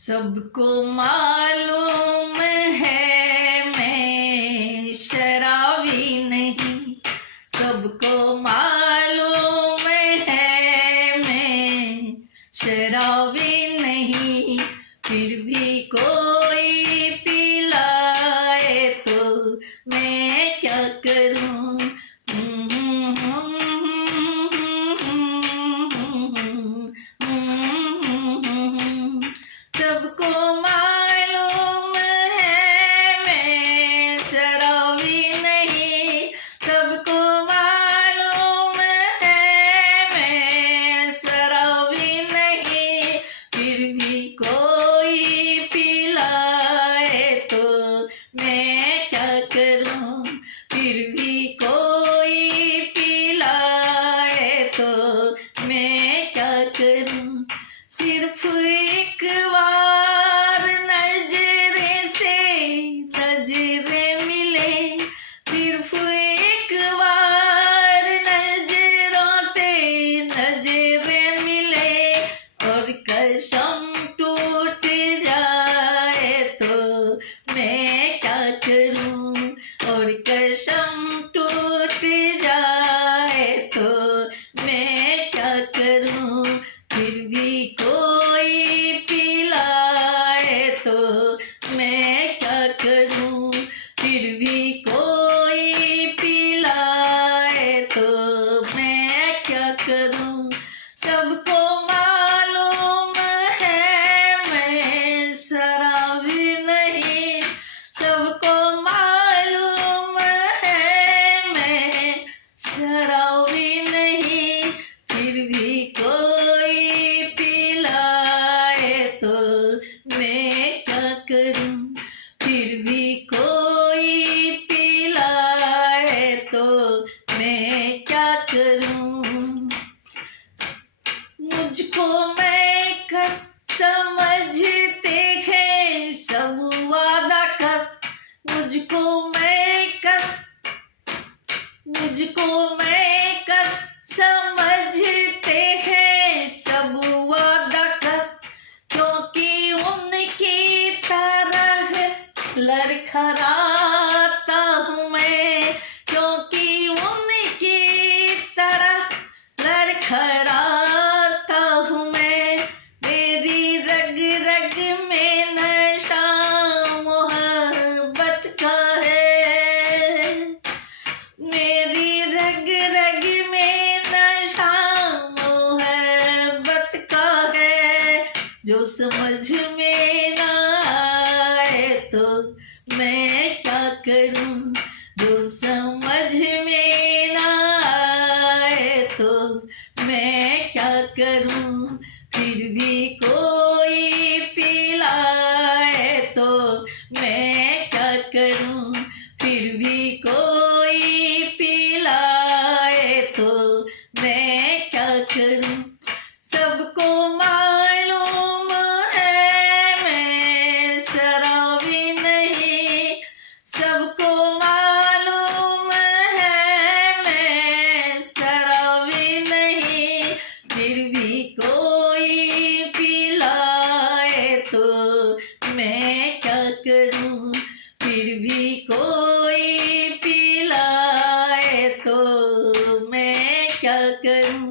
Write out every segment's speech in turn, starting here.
सबको मालूम है मैं शराबी नहीं, सबको मालूम है मैं शराबी नहीं, फिर भी कोई पिलाए तो मैं क्या करूं। सबको मालूम है मैं शराबी नहीं, सबको मालूम है मैं शराबी नहीं, फिर भी कोई पिलाए तो मैं क्या करूं, फिर भी कोई पिलाए तो मैं क्या करूं। सिर्फ एक बार नजरे से नजरे मिले, सिर्फ एक बार नजरों से नजरे मिले, और कसम टूट जाए तो मैं क्या करूं, और कसम टूट जाए तो मैं क्या करूं, फिर भी कोई पिलाए तो मैं क्या करूं, फिर भी कोई पिलाए तो मैं क्या करूं। सबको मालूम है मैं शराबी नहीं, सबको मालूम है मैं शराबी नहीं, फिर भी कोई पिलाए तो मैं क्या करूं, फिर भी कोई पिलाए तो मैं क्या करूं। मुझको मैं कस समझते हैं सब वादा कस, मुझको मैं कस, मुझको मैं कस समझते हैं सब वादा कस, क्योंकि उनकी तरह लड़खड़ाता हूँ मैं, क्योंकि उनकी तरह लड़खड़ाता हूँ मैं। मेरी रग रग में नशा मोहब्बत का है, मेरी रग रग में नशा मोहब्बत का है, जो समझ में ना आए तो मैं क्या करूं, जो समझ में ना आए तो मैं क्या करूं, फिर भी कोई पिलाए तो मैं क्या करूं, फिर भी कोई पिलाए तो मैं क्या करूं। सबको मालूम है मैं शराबी नहीं, सबको मालूम है मैं शराबी नहीं, फिर भी कोई पिलाए तो मैं क्या करूं, फिर भी कोई पिलाए तो मैं क्या करूं।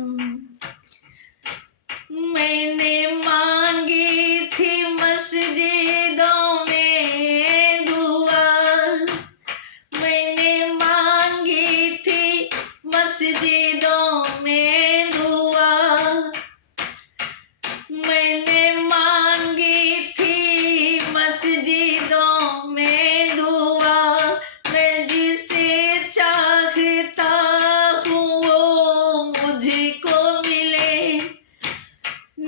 मैंने मांगी थी मस्जिदों में दुआ, मैंने मांगी थी मस्जिदों में दुआ, मैंने मांगी थी मस्जिदों में दुआ, मैं जिसे चाहता हूँ वो मुझको मिले,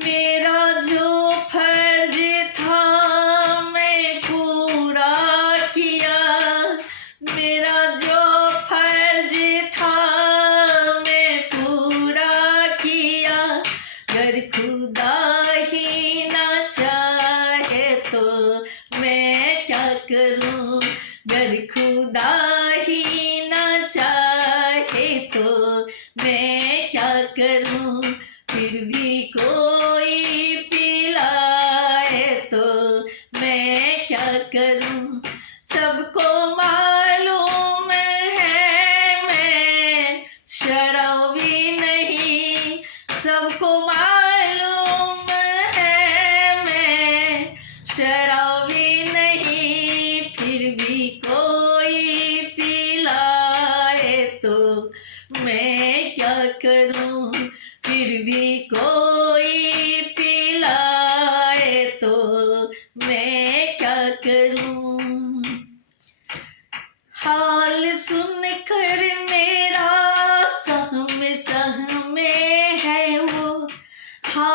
मेरा जो फर्ज था मैं पूरा किया, मेरा जो फर्ज था मैं पूरा किया, अगर खुदा ही ना चाहे तो मैं क्या करूं, अगर खुदा ही ना चाहे तो मैं क्या करूं, फिर भी कोई पिलाए तो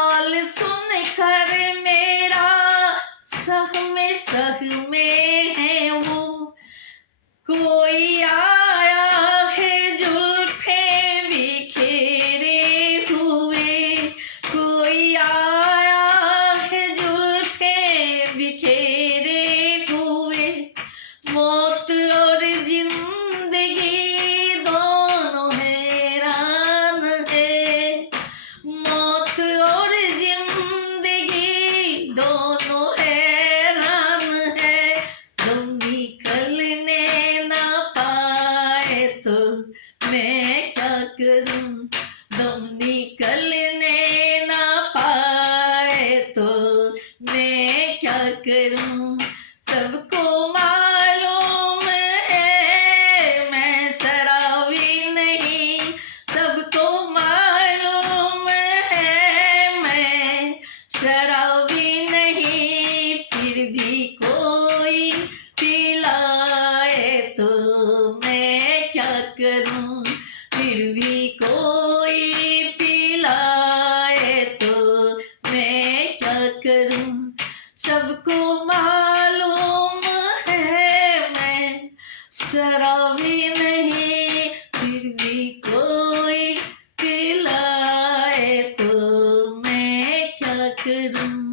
हाल सुन कर मेरा सहमे है वो। कोई आया है जुल्फे बिखेरे हुए, कोई आया है जुल्फे बिखेरे हुए। मौत और जिंदगी दोनों हैरान है, मौत और जिंदगी दोनों हैरान है। दम निकलने ना पाए तो मैं क्या करूं, दम निकलने ना पाए तो मैं क्या करूं। सबको मालूम है मैं शराबी नहीं, सबको मालूम है मैं शराबी नहीं। फिर भी कोई पिलाए तो मैं क्या करूं, फिर भी कोई पिलाए तो मैं क्या करूं। सबको मालूम है मैं शराबी नहीं, फिर भी कोई पिलाए तो मैं क्या करूं।